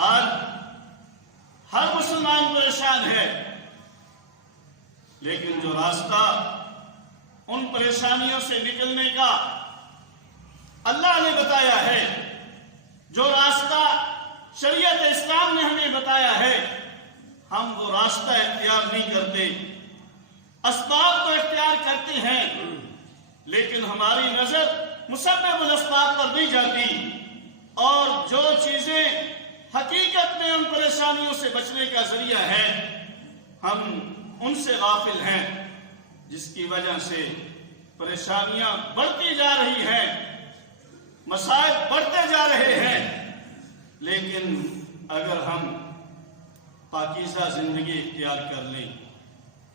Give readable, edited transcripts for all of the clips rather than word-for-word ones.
آج ہر مسلمان پریشان ہے، لیکن جو راستہ ان پریشانیوں سے نکلنے کا اللہ نے بتایا ہے، جو راستہ شریعت اسلام نے ہمیں بتایا ہے، ہم وہ راستہ اختیار نہیں کرتے، اسباب کو اختیار کرتے ہیں، لیکن ہماری نظر مسبب الاسباب پر نہیں جاتی، اور جو چیزیں حقیقت میں ان پریشانیوں سے بچنے کا ذریعہ ہے ہم ان سے غافل ہیں، جس کی وجہ سے پریشانیاں بڑھتی جا رہی ہیں، مسائل بڑھتے جا رہے ہیں۔ لیکن اگر ہم پاکیزہ زندگی اختیار کر لیں،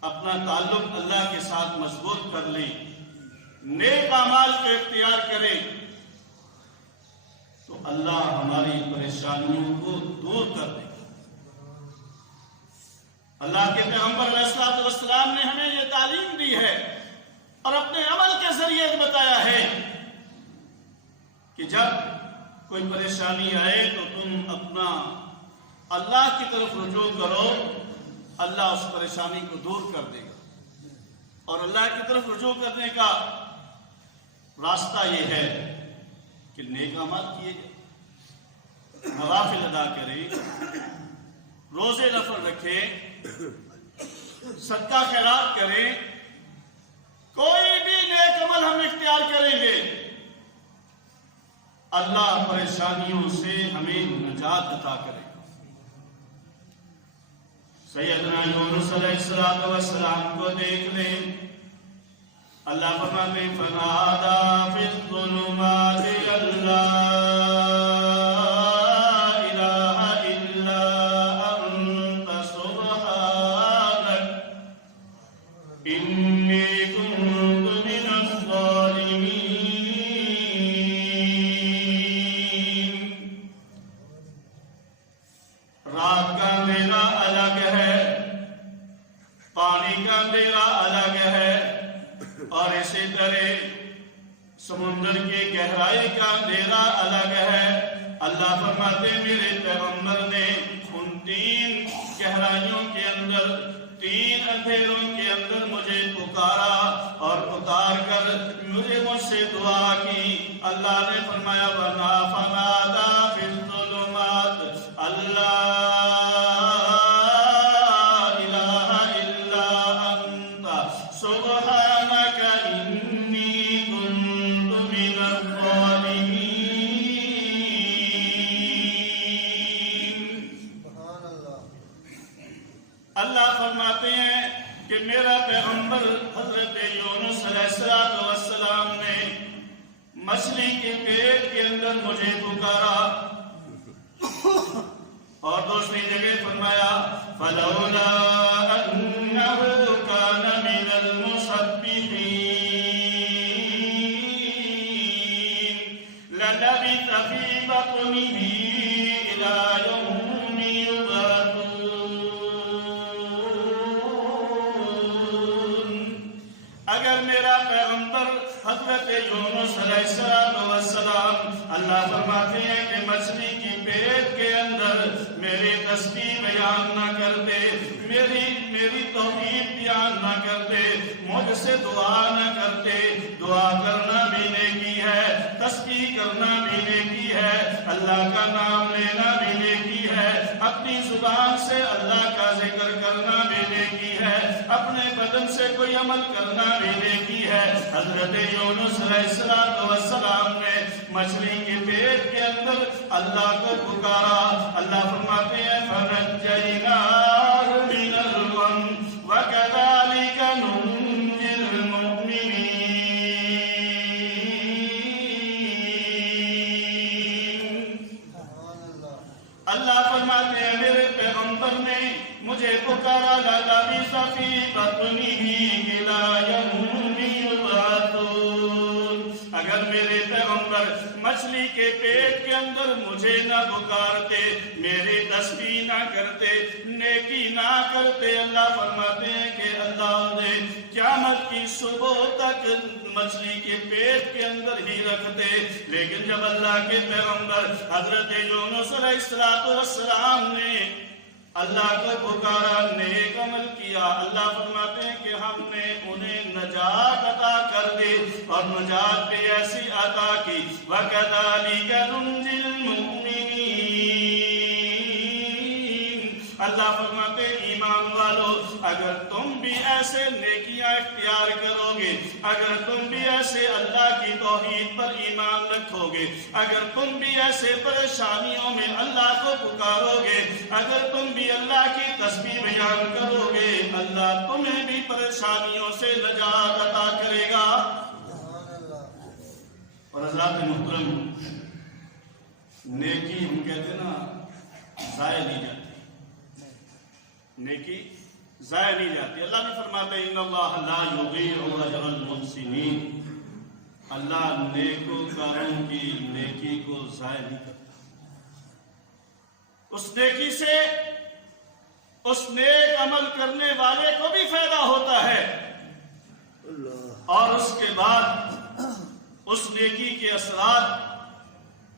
اپنا تعلق اللہ کے ساتھ مضبوط کر لیں، نیک اعمال کو اختیار کریں، تو اللہ ہماری پریشانیوں کو دور کر دے گا۔ اللہ کے پیغمبر علیہ الصلوۃ والسلام نے ہمیں یہ تعلیم دی ہے اور اپنے عمل کے ذریعے بتایا ہے کہ جب کوئی پریشانی آئے تو تم اپنا اللہ کی طرف رجوع کرو، اللہ اس پریشانی کو دور کر دے گا۔ اور اللہ کی طرف رجوع کرنے کا راستہ یہ ہے کہ نیک اعمال کیے جائیں، نوافل ادا کریں، روزے نفل رکھیں، صدقہ خیرات کریں، کوئی بھی نیک عمل ہم اختیار کریں گے، اللہ پریشانیوں سے ہمیں نجات عطا کرے گا۔ سیدنا یونس علیہ السلام کو دیکھ لیں، اللہ فرماتے ہیں فنادى في الظلمات أن لا إله إلا أنت سبحانك إني كنت من الظالمين۔ رات کا اندھیرا الگ ہے، پانی کا اندھیرا الگ ہے، اور اسی طرح سمندر کی گہرائی کا اندھیرا الگ ہے۔ اللہ فرماتے میرے پیغمبر نے ان تین گہرائیوں کے اندر، تین اندھیروں کے اندر مجھے پکارا اور پکار کر مجھ سے دعا کی۔ اللہ نے فرمایا فنادى في الظلمات اللہ اللہ فرماتے ہیں کہ میرا پیغمبر حضرت یونس علیہ السلام نے مچھلی کے پیٹ کے اندر مجھے پکارا، اور دوسری جگہ فرمایا فلولا انه كان من المسبحين للبث في بطنه الى يوم يبعثون۔ اگر میرا پیغمبر حضرت یونس علیہ السلام اللہ فرماتے ہیں کہ مچھلی کی پیٹ کے اندر میری تسبیح بیان نہ کرتے، میری توحید بیان نہ کرتے، مجھ سے دعا نہ کرتے، دعا کرنا بھی نیکی ہے، تسبیح کرنا بھی نیکی ہے، اللہ کا نام لینا بھی نیکی ہے، اپنی زبان سے اللہ کا ذکر کرنا بھی نیکی ہے، اپنے بدن سے کوئی عمل کرنا بھی نیکی ہے۔ حضرت یونس علیہ السلام نے مچھلی کے پیٹ کے اندر اللہ کو پکارا۔ اللہ فرماتے ہیں فَنَجَّيْنَاهُ مِنَ الْغَمِّ وَكَذَلِكَ نُنجِي الْمُؤْمِنِينَ۔ اللہ فرماتے ہیں میرے پیغمبر نے مجھے پکارا لَلَبِثَ فِي بَطْنِهِ إِلَى يَوْمِ يُبْعَثُونَ۔ اگر میرے پیغمبر مچھلی کے پیٹ کے اندر مجھے نہ پکارتے، میری تسبیح نہ کرتے، نیکی نہ کرتے، اللہ فرماتے ہیں کہ اللہ نے قیامت کی صبح تک مچھلی کے پیٹ کے اندر ہی رکھتے۔ لیکن جب اللہ کے پیغمبر حضرت یونس علیہ السلام نے اللہ کو پکارا، نیک عمل کیا، اللہ فرماتے ہیں کہ ہم نے انہیں نجات عطا کر دی اور نجات بھی ایسی عطا کی وَكَذَلِكَ نُنْجِي الْمُؤْمِنِينَ۔ اللہ فرماتے ہیں ایمان والو، اگر تم بھی ایسے نیکیاں اختیار کرو گے، اگر تم بھی ایسے اللہ کی توحید پر ایمان رکھو گے، اگر تم بھی ایسے پریشانیوں میں اللہ کو پکارو گے، اگر تم بھی اللہ کی تسبیح بیان کرو گے، اللہ تمہیں بھی پریشانیوں سے نجات عطا کرے گا۔ اور حضرات محترم، نیکی ہم کہتے ہیں نا ضائع نہیں جاتی، نیکی ضائع نہیں جاتی۔ اللہ بھی فرماتے ہیں ان اللہ لا یضیع اجر المحسنین، اللہ نیکوکاروں کی نیکی کو ضائع نہیں کرتا۔ اس نیکی سے اس نیک عمل کرنے والے کو بھی فائدہ ہوتا ہے، اور اس کے بعد اس نیکی کے اثرات،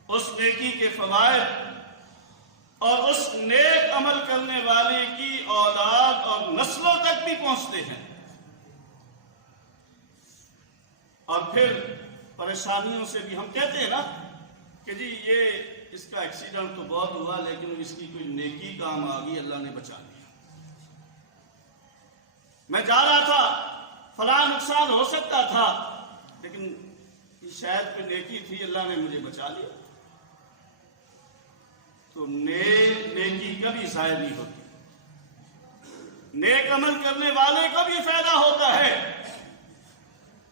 اس نیکی کے فوائد اور اس نیک عمل کرنے والے کی اولاد اور نسلوں تک بھی پہنچتے ہیں۔ اور پھر پریشانیوں سے بھی ہم کہتے ہیں نا کہ جی یہ اس کا ایکسیڈنٹ تو بہت ہوا لیکن اس کی کوئی نیکی کام آ گئی، اللہ نے بچا لیا۔ میں جا رہا تھا، فلاں نقصان ہو سکتا تھا لیکن شاید کوئی نیکی تھی، اللہ نے مجھے بچا لیا۔ تو نیکی کبھی ضائع نہیں ہوتی، نیک عمل کرنے والے کو بھی فائدہ ہوتا ہے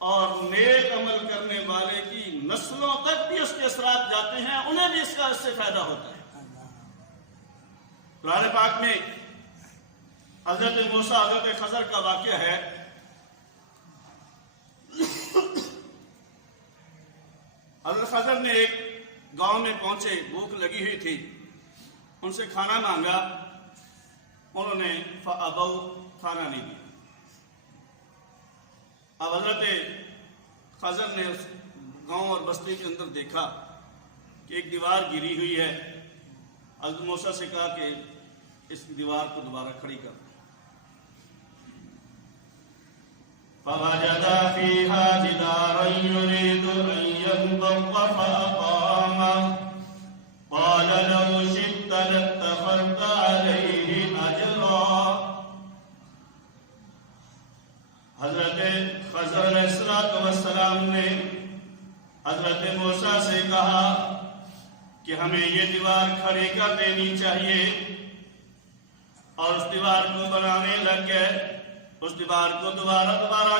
اور نیک عمل کرنے والے کی نسلوں تک بھی اس کے اثرات جاتے ہیں، انہیں بھی اس سے فائدہ ہوتا ہے۔ قرآن پاک میں حضرت موسیٰ حضرت خضر کا واقعہ ہے۔ حضرت خضر نے ایک گاؤں میں پہنچے، بھوک لگی ہوئی تھی، ان سے کھانا مانگا، انہوں نے فَأَبَوْا، کھانا نہیں دیا۔ اب حضرت خضر نے اس گاؤں اور بستی کے اندر دیکھا کہ ایک دیوار گری ہوئی ہے۔ حضرت موسیٰ سے کہا کہ اس دیوار کو دوبارہ کھڑی کر۔ فَوَجَدَ فِيهَا جِدَارًا يُرِيدُ أَن يَنقَضَّ فَأَقَامَهُ قَالَ لَوْ شِئْتَ لَاتَّخَذْتَ عَلَيْهِ أَجْرًا۔ حضرت خضر علیہ السلام نے حضرت موسیٰ سے کہا کہ ہمیں یہ دیوار کھڑی کر دینی چاہیے، اور اس دیوار کو بنانے لگ گئے، اس دیوار کو دوبارہ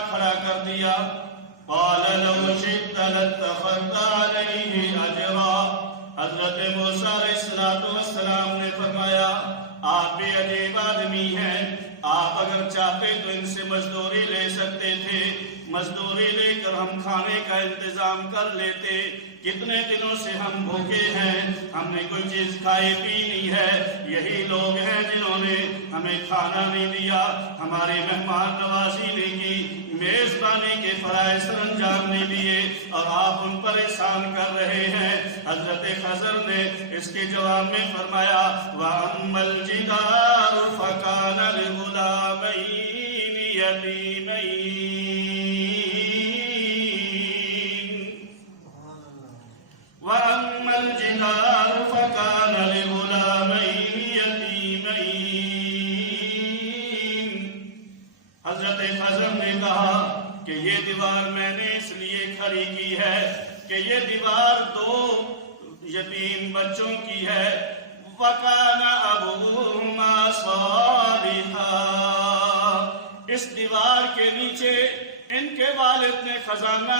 کھڑا کر دیا۔ قال لو شئت لاتخذت علیہ اجرا۔ حضرت موسیٰ علیہ السلام نے فرمایا آپ بھی عجیب آدمی ہیں، آپ اگر چاہتے تو ان سے مزدوری لے سکتے تھے، مزدوری لے کر ہم کھانے کا انتظام کر لیتے۔ کتنے دنوں سے ہم بھوکے ہیں، ہم نے کوئی چیز کھائی پی نہیں ہے، یہی لوگ ہیں جنہوں نے ہمیں کھانا نہیں دیا، ہماری مہمان نوازی نہیں کی، میزبانی کے فرائض سر انجام نہیں دیے، اور آپ ان پر احسان کر رہے ہیں۔ حضرت خضر نے اس کے جواب میں فرمایا وَأَمَّا الْجِدَارُ فَكَانَ لِغُلَامَيْنِ يَتِيمَيْنِ وَأَمَّا الْجِدَارُ فَكَانَ لِغُلَامَيْنِ يَتِيمَيْنِ۔ حضرت خضر نے کہا کہ یہ دیوار میں نے اس لیے کھڑی کی ہے کہ یہ دیوار دو یتیم بچوں کی ہے۔ وَكَانَ أَبُوهُمَا صَالِحًا۔ اس دیوار کے نیچے ان کے والد نے خزانہ